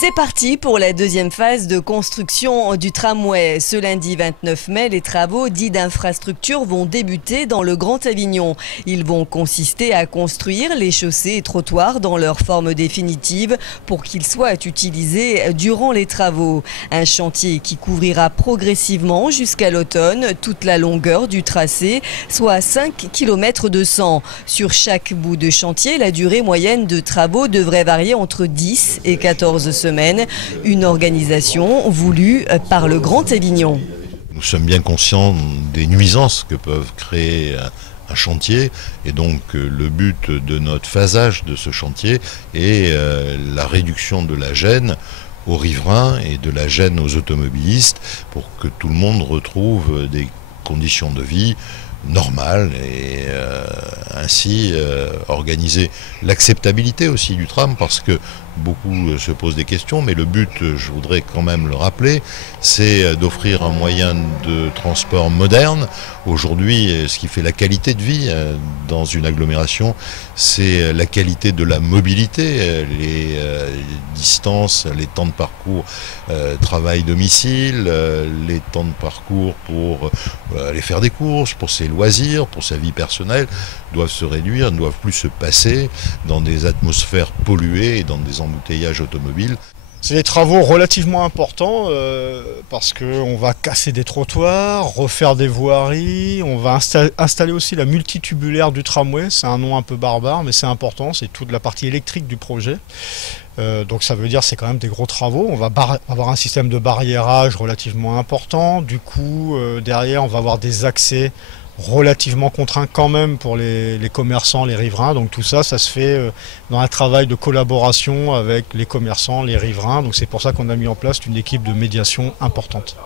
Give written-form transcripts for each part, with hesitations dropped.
C'est parti pour la deuxième phase de construction du tramway. Ce lundi 29 mai, les travaux dits d'infrastructure vont débuter dans le Grand Avignon. Ils vont consister à construire les chaussées et trottoirs dans leur forme définitive pour qu'ils soient utilisés durant les travaux. Un chantier qui couvrira progressivement jusqu'à l'automne toute la longueur du tracé, soit 5 km 200. Sur chaque bout de chantier, la durée moyenne de travaux devrait varier entre 10 et 14 semaines. Une organisation voulue par le Grand Avignon. Nous sommes bien conscients des nuisances que peuvent créer un chantier et donc le but de notre phasage de ce chantier est la réduction de la gêne aux riverains et de la gêne aux automobilistes pour que tout le monde retrouve des conditions de vie normales et ainsi organiser l'acceptabilité aussi du tram, parce que beaucoup se posent des questions, mais le but, je voudrais quand même le rappeler, c'est d'offrir un moyen de transport moderne. Aujourd'hui, ce qui fait la qualité de vie dans une agglomération, c'est la qualité de la mobilité, les distances, les temps de parcours travail-domicile, les temps de parcours pour aller faire des courses, pour ses loisirs, pour sa vie personnelle, doivent se réduire, ne doivent plus se passer dans des atmosphères polluées et dans des embouteillages automobiles. C'est des travaux relativement importants parce qu'on va casser des trottoirs, refaire des voiries, on va installer aussi la multitubulaire du tramway, c'est un nom un peu barbare mais c'est important, c'est toute la partie électrique du projet. Donc ça veut dire c'est quand même des gros travaux, on va avoir un système de barriérage relativement important, du coup derrière on va avoir des accès relativement contraint quand même pour les commerçants, les riverains. Donc tout ça, ça se fait dans un travail de collaboration avec les commerçants, les riverains. Donc c'est pour ça qu'on a mis en place une équipe de médiation importante.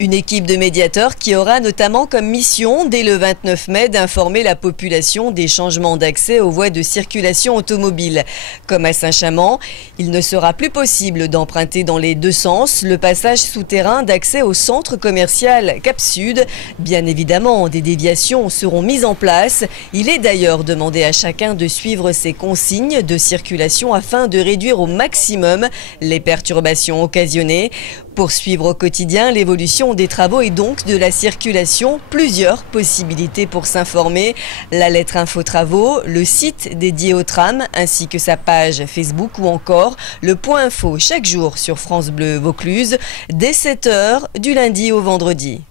Une équipe de médiateurs qui aura notamment comme mission, dès le 29 mai, d'informer la population des changements d'accès aux voies de circulation automobile. Comme à Saint-Chamond, il ne sera plus possible d'emprunter dans les deux sens le passage souterrain d'accès au centre commercial Cap Sud. Bien évidemment, des déviations seront mises en place. Il est d'ailleurs demandé à chacun de suivre ces consignes de circulation afin de réduire au maximum les perturbations occasionnées. Pour suivre au quotidien l'évolution des travaux et donc de la circulation, plusieurs possibilités pour s'informer. La lettre info travaux, le site dédié au tram ainsi que sa page Facebook ou encore le point info chaque jour sur France Bleu Vaucluse dès 7 h du lundi au vendredi.